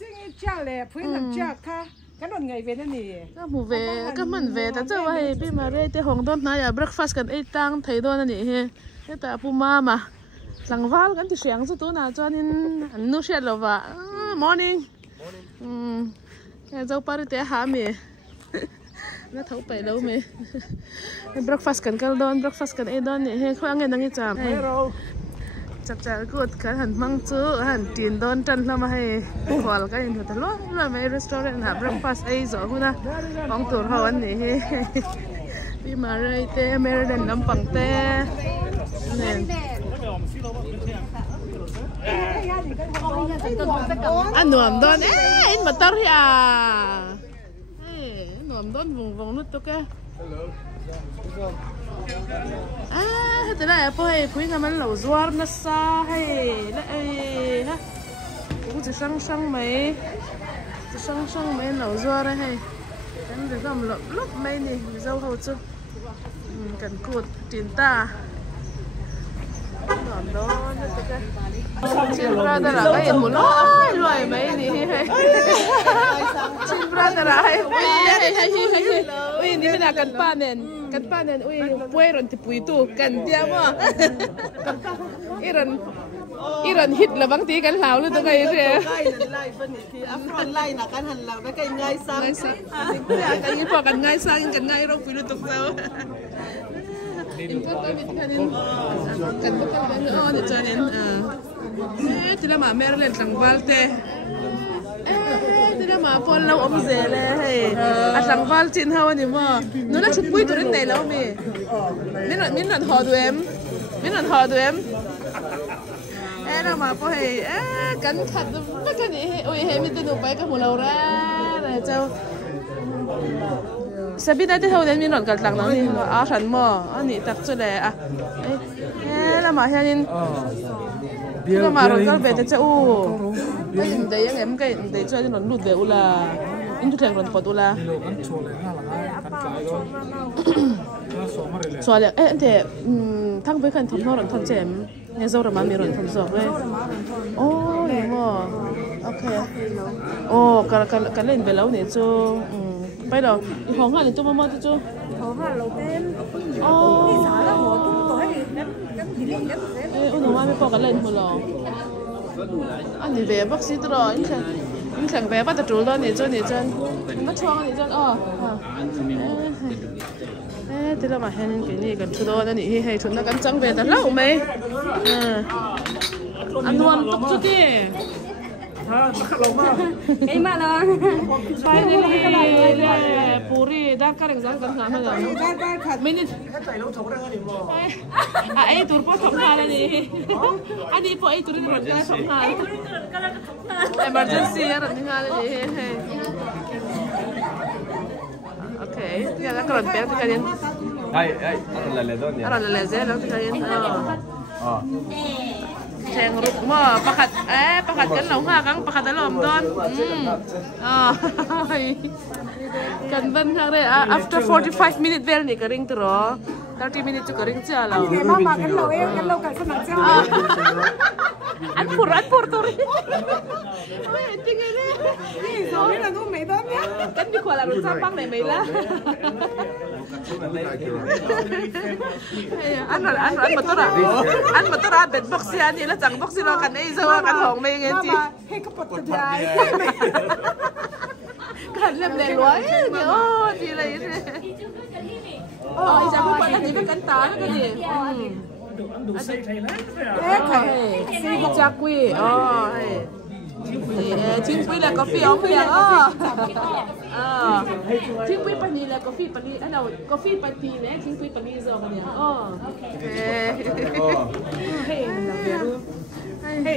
chính cha lệ phơi làm cha kha cái đòn ngày về thế này cái mù về cái mình về ta chơi vậy bị mà đây thì hồng đón này à breakfast cần ấy tăng thấy đón này he cái ta puma mà lăng val cái thì sáng chút nào cho nên nu shed rồi và morning cái dâu paru té hả mẹ nó thấu phải đâu mẹ breakfast cần cái đón breakfast cần ấy đón này he khoang nghe năng cái chạm chặt chặt good cái hẳn măng chú hẳn tiền đón chân là mà hay qual cái hình thật luôn là mấy restaurant hả breakfast ấy rồi cũng na ông tổ hậu anh này đi mà đây té Meriden nắm bằng té nè anh nuông đón anh mà tao à nuông đón vùng vùng nút tôi cái thế này po hay quý ngày mình lẩu doar nó xa hay lại ha cũng chỉ sang mấy lẩu doar đây hay cái này làm lúc mấy này dâu hậu chứ cần cột tiền ta đó chim ra đây là cái gì một loài mấy này chim ra đây là hay uiนี่ไม่น่ากันป้าเน้นอุ้ยป่วยรันที่ปุยตู้กันเดียวมั้งอีรันฮิตแล้วบางทีกันเหลาหรือตัวไงเสียไล่เป็นอีกทีอัพรอนไล่นะกันหันเหลาได้กันง่ายซ้ำกันยิ่งพอกันง่ายซ้ำกันง่ายเราปุยรู้ตัวเราอินก็มีที่กันกันก็กันอ๋อเดี๋ยวจะเน้นที่เรามาแม่เล่นสังวาลเต้ที่เรามาพอเราอมเสเลยสังวาลจินเฮานี่มั้งนู้นน่ะชุดปุ้ยตัวนี้ไหนแล้วมีมินหนหอดูเอ็มเรามาพอให้กันขัดไม่กันนี่โอ้ยให้มีตัวหนูไปกับหัวเราแร่เลยเจ้าสบิดได้ที่เขาเน้นมีหนอนกันหลังน้องนี่ฉันหม้ออันนี้ตักจุดเลยเรามาเฮียนินเรามารถก็เบสจะอู้ก็ยินได้ยังไงมันก็ยินได้ช่วยหนอนหลุดเดืออุลาอินทุเทงหนอนปอดอุลาชัวร์เลยแต่ทั้งไปกันทำนอหนอนทำเจมเนี่ยโซ่ระมามีหนอนทำสอบเลยโอ้ยมั้งโอเคโอ้กันเล่นไปแล้วเนี่ยจูไปหรออีห้องห้าหรือจูมาจูห้องห้าเราเต้นนี่สาแล้วหัวตุ้งตัวให้กันหินกันอุ้งว่าไม่พอกันเล่นหัวหรออันนี้เว็บบ็อกซี่ตัวนี่แข่งเว็บป้าตะจูแล้วเนี่ยจูมาช่วงเนี่ยจูที่เรามาเห็นกันนี่กันทุกตัวนี่ให้ทุนนักกันจังเว็บแต่เล่าไหมอันนวลตุกจุดดิไอ้มาเนาะไปนี่ปูรีด้านการศึกษากันงานมาเลยไม่นี่ใส่ลูกถงได้กันหรือเปล่าไอ้ตัวพ่อถงงานเลยนี่อันนี้พอไอ้ตัวนี้มันก็ถงงานemergency อะไรงานเลยนี่โอเคที่เรากระโดดเปียกที่กันยังอะไรเลยด้วยเนี่ยอะไรเลยเจ๊แล้วที่กันยังแทงรุกมั่วประคัดกันเหล่าห้าครั้งประคัดตลอดดอนกันเป็นครั้งแรกafter 45 minutes เวลนี่ก็ริ่งตัว 30 minutes ก็ริ่งเจ้าเรามากันเราเองกันเรากันสนับสนุนอันปูร์ตัวนี้ไม่จริงเลยนี่สองนี่เราต้องไม่ต้องเนี่ยกันดีกว่าเรารู้จักบ้างไหนไหมล่ะอันมาตัวระเบ็ดบ็อกซี่อันนี้แล้วจังบ็อกซี่เรากันไอ้เจ้ากันของไม่เงี้ยจีให้กระปุกใหญ่กันเล่มเล่รวยเนี่ยโอ้ดีเลยเนี่ยโอ้ยจะพูดอันนี้เป็นกันตาแล้วกันดิดูเซ่ไทยแล้วซีกิจากกุยทิ้งปุ้ยแล้วกาแฟเอาเพียงทิ้งปุ้ยปนีแล้วกาแฟปนีอันเรากาแฟปนีเนี่ยทิ้งปุ้ยปนีจะเอากันเนี่ยเฮ้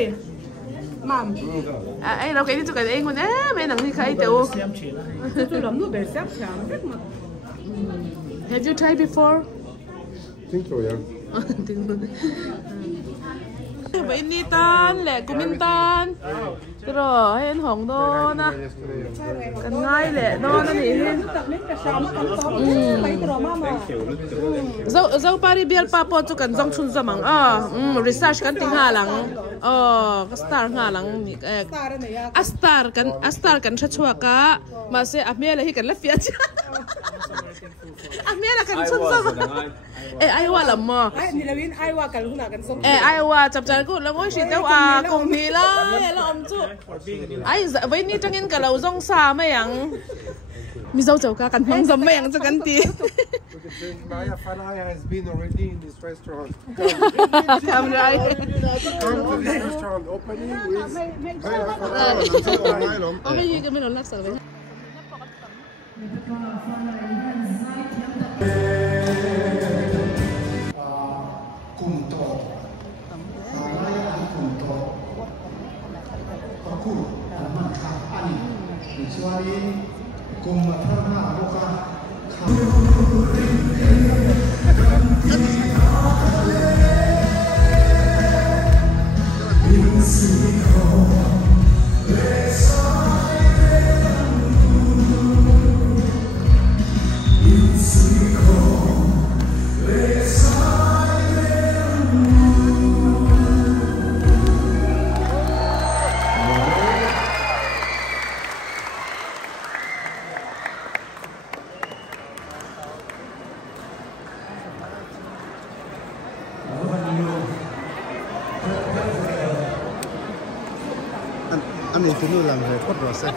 มัมไอเราเคยที่จุกันเองคนนี้ไม่หนังที่ใครเดี๋ยวจุดลำนู่นเป็นแซ่บฉ่ำ Have you tried before? Think so, yeah. Ba initan, le kumintan. rồi hen hồng đó na cần ngay lệ đó nó thì hen dâu pari biar papo cho cần dòng chun zamang research kan ting halang star halang star kan chua ka mà se amela hi kan la fiat amela kan chun zamang ai wa lam mo ai ni lawin ai wa kan huna kan som ai wa chap chal ku la ngoi si teu kong mi la la om chu ai với ni tangin ka lo zong sa ma yang mi zau chau ka kan hong zam ma yang cha kan ti Maya Faraya has been already in this restaurant. Come right. Come to this restaurant opening with Maya Faraya. Ông ấy cái mình nói sao vậy? Anh ấy cũng làm về cốt rồi sao?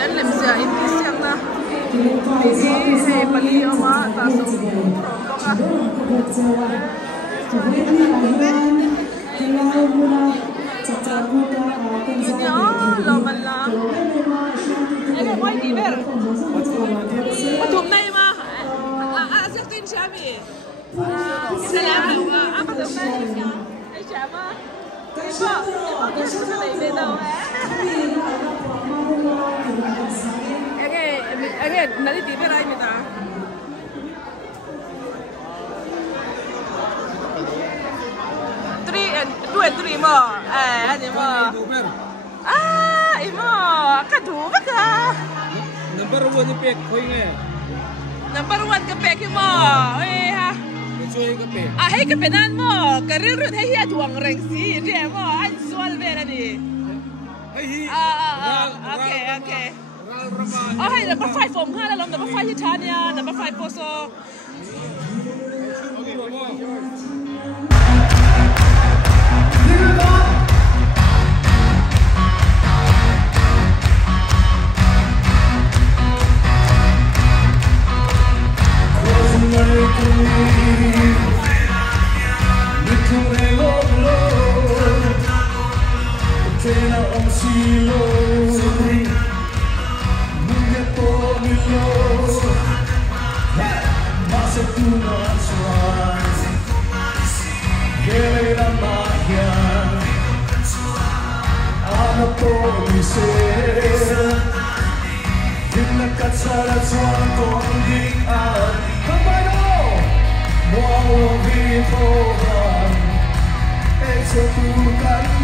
Anh làm gì in tí xem na, đi xe bali ông á, ta sống lo mình là anh em quay đi về thùng này mà rất tin chả bị sẽ làm được bắt đầu này anh chả mà cái này về đâu anh nói đi về đây mình ta two and three more. Ano mo? Imo. Kaduma ka. Number 1 ni pek khoi nge. Number 1 ka pek mo. Oi ha. Enjoy ka pek. Hey ka penan mo. Karir rut hey ya tuang reng si. Dia mo. Ay sual be na ni. Hey. Okay. Hey number 5 form ha la number 5 Tanya, number 5 Poso. Okay, one more. Hãy subscribe cho kênh Ghiền Mì Gõ để không bỏ lỡ những video hấp dẫn.